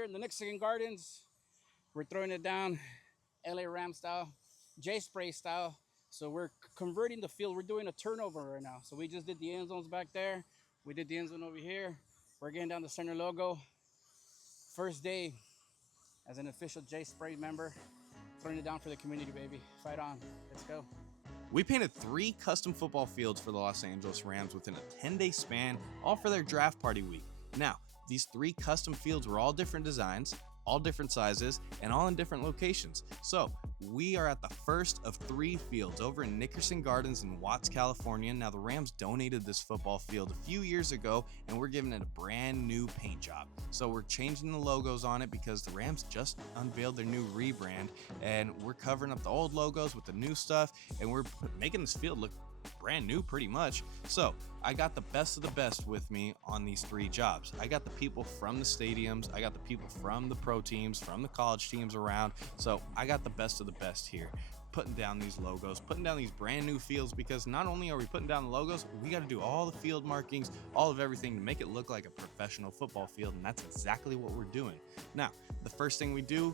here in the Nickerson Gardens. We're throwing it down LA Ram style, j.sprays style. So we're converting the field. We're doing a turnover right now. So we just did the end zones back there. We did the end zone over here. We're getting down the center logo. First day as an official j.sprays member. Throwing it down for the community, baby. Fight on. Let's go. We painted 3 custom football fields for the Los Angeles Rams within a 10-day span, all for their draft party week. Now, these 3 custom fields were all different designs, all different sizes, and all in different locations. So, we are at the first of 3 fields over in Nickerson Gardens in Watts, California. Now, the Rams donated this football field a few years ago, and we're giving it a brand new paint job. So, we're changing the logos on it because the Rams just unveiled their new rebrand, and we're covering up the old logos with the new stuff, and we're making this field look brand new pretty much. So I got the best of the best with me on these 3 jobs. I got the people from the stadiums, I got the people from the pro teams, from the college teams around. So I got the best of the best here, putting down these logos, putting down these brand new fields, because not only are we putting down the logos, we got to do all the field markings, all of everything to make it look like a professional football field, and that's exactly what we're doing. Now, the first thing we do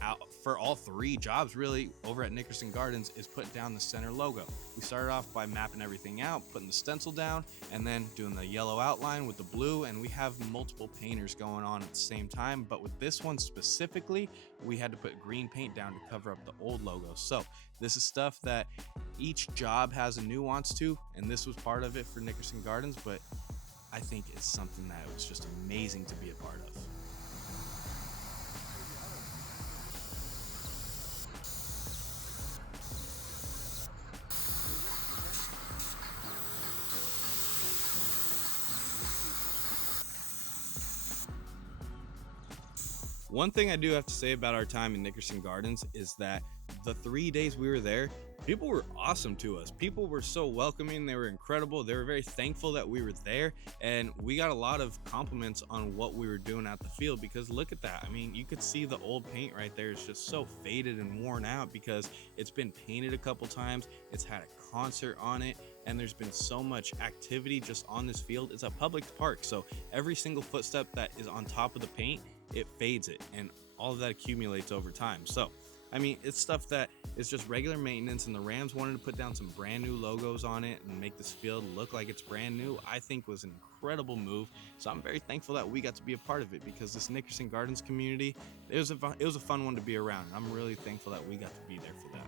out for all 3 jobs really over at Nickerson Gardens is put down the center logo. We started off by mapping everything out, putting the stencil down, and then doing the yellow outline with the blue, and we have multiple painters going on at the same time, but with this one specifically, we had to put green paint down to cover up the old logo. So this is stuff that each job has a nuance to, and this was part of it for Nickerson Gardens, but I think it's something that was just amazing to be a part of. One thing I do have to say about our time in Nickerson Gardens is that the 3 days we were there, people were awesome to us. People were so welcoming. They were incredible. They were very thankful that we were there. And we got a lot of compliments on what we were doing at the field, because look at that. I mean, you could see the old paint right there is just so faded and worn out because it's been painted a couple times. It's had a concert on it, and there's been so much activity just on this field. It's a public park, so every single footstep that is on top of the paint, it fades it, and all of that accumulates over time. So I mean, it's stuff that is just regular maintenance, and the Rams wanted to put down some brand new logos on it and make this field look like it's brand new. I think was an incredible move. So I'm very thankful that we got to be a part of it, because this Nickerson Gardens community, it was a fun one to be around. And I'm really thankful that we got to be there for that.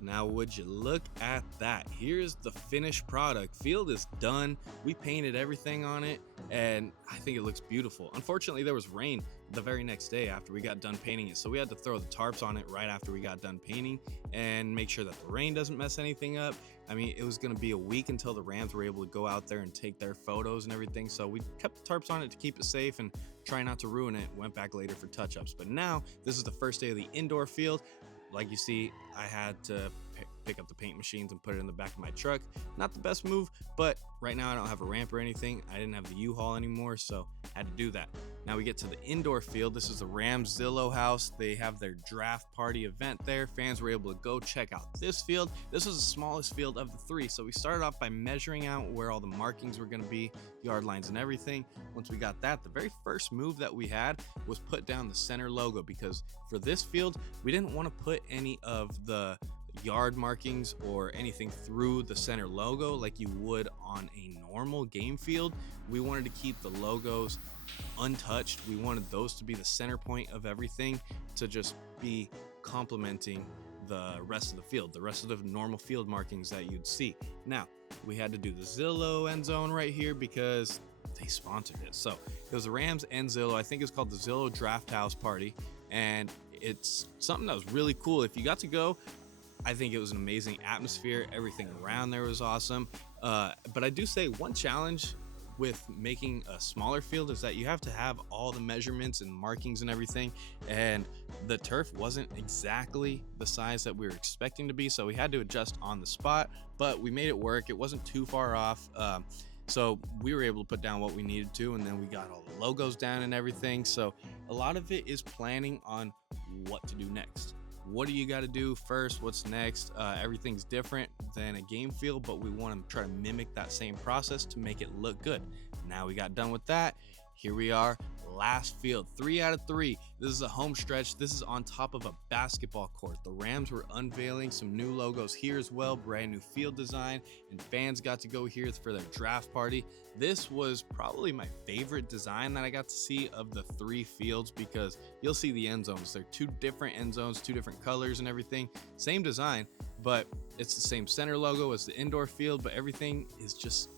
Now, would you look at that? Here's the finished product. Field is done. We painted everything on it, and I think it looks beautiful. Unfortunately, there was rain the very next day after we got done painting it, so we had to throw the tarps on it right after we got done painting and make sure that the rain doesn't mess anything up. I mean, it was going to be a week until the Rams were able to go out there and take their photos and everything, so we kept the tarps on it to keep it safe and try not to ruin it. Went back later for touch-ups, but now this is the first day of the indoor field. Like you see, I had to pick up the paint machines and put it in the back of my truck. Not the best move, but right now I don't have a ramp or anything. I didn't have the U-Haul anymore, so I had to do that. Now we get to the indoor field. This is the Rams Zillow house. They have their draft party event there. Fans were able to go check out this field. This was the smallest field of the 3, so we started off by measuring out where all the markings were going to be, yard lines and everything. Once we got that, the very first move that we had was put down the center logo, because for this field, we didn't want to put any of the yard markings or anything through the center logo like you would on a normal game field. We wanted to keep the logos untouched. We wanted those to be the center point of everything, to just be complementing the rest of the field, the rest of the normal field markings that you'd see. Now, we had to do the Zillow end zone right here because they sponsored it. So it was the Rams and Zillow. I think it's called the Zillow Draft House Party, and it's something that was really cool. If you got to go, I think it was an amazing atmosphere. Everything around there was awesome. But I do say one challenge with making a smaller field is that you have to have all the measurements and markings and everything, and the turf wasn't exactly the size that we were expecting to be, so we had to adjust on the spot, but we made it work. It wasn't too far off, so we were able to put down what we needed to, and then we got all the logos down and everything. So a lot of it is planning on what to do next. What do you got to do first? What's next? Everything's different than a game field, but we want to try to mimic that same process to make it look good. Now we got done with that. Here we are, last field, 3 out of 3. This is a home stretch. This is on top of a basketball court. The Rams were unveiling some new logos here as well, brand new field design, and fans got to go here for their draft party. This was probably my favorite design that I got to see of the 3 fields, because you'll see the end zones. They're 2 different end zones, 2 different colors and everything. Same design, but it's the same center logo as the indoor field, but everything is just,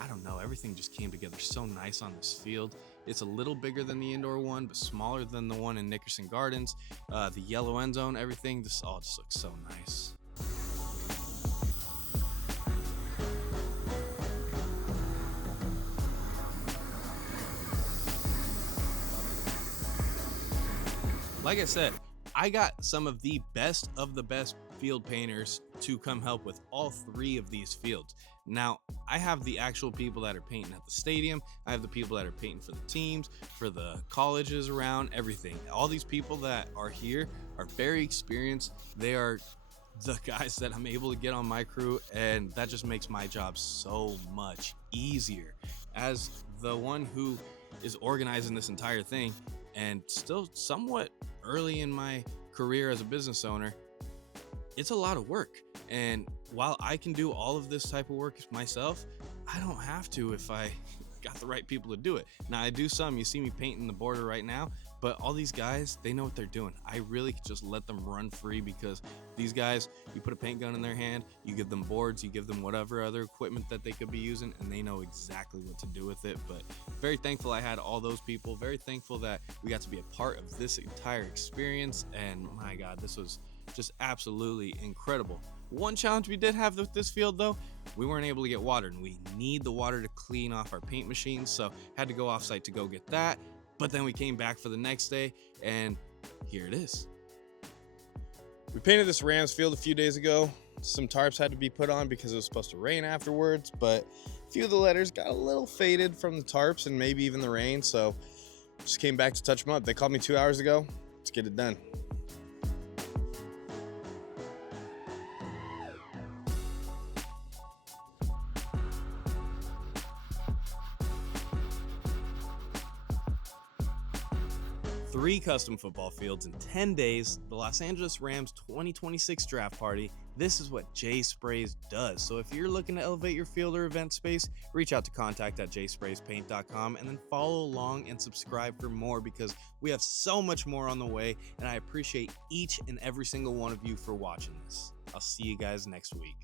I don't know, everything just came together so nice on this field. It's a little bigger than the indoor one, but smaller than the one in Nickerson Gardens. The yellow end zone, everything, this all just looks so nice. Like I said, I got some of the best field painters to come help with all 3 of these fields. Now, I have the actual people that are painting at the stadium. I have the people that are painting for the teams, for the colleges around, everything. All these people that are here are very experienced. They are the guys that I'm able to get on my crew, and that just makes my job so much easier. As the one who is organizing this entire thing, and still somewhat early in my career as a business owner, it's a lot of work. And while I can do all of this type of work myself, I don't have to if I got the right people to do it. Now, I do some. You see me painting the border right now, but all these guys, they know what they're doing. I really could just let them run free, because these guys, you put a paint gun in their hand, you give them boards, you give them whatever other equipment that they could be using, and they know exactly what to do with it. But very thankful I had all those people. Very thankful that we got to be a part of this entire experience. And my God, this was just absolutely incredible. One challenge we did have with this field, though, we weren't able to get water, and we need the water to clean off our paint machines, so had to go off site to go get that. But then we came back for the next day, and here it is. We painted this Rams field a few days ago. Some tarps had to be put on because it was supposed to rain afterwards, but a few of the letters got a little faded from the tarps and maybe even the rain, so just came back to touch them up. They called me 2 hours ago. Let's get it done. Three custom football fields in 10 days, the Los Angeles Rams 2026 draft party. This is what j.sprays does. So if you're looking to elevate your field or event space, reach out to contact@j.sprayspaint.com and then follow along and subscribe for more, because we have so much more on the way, and I appreciate each and every single one of you for watching this. I'll see you guys next week.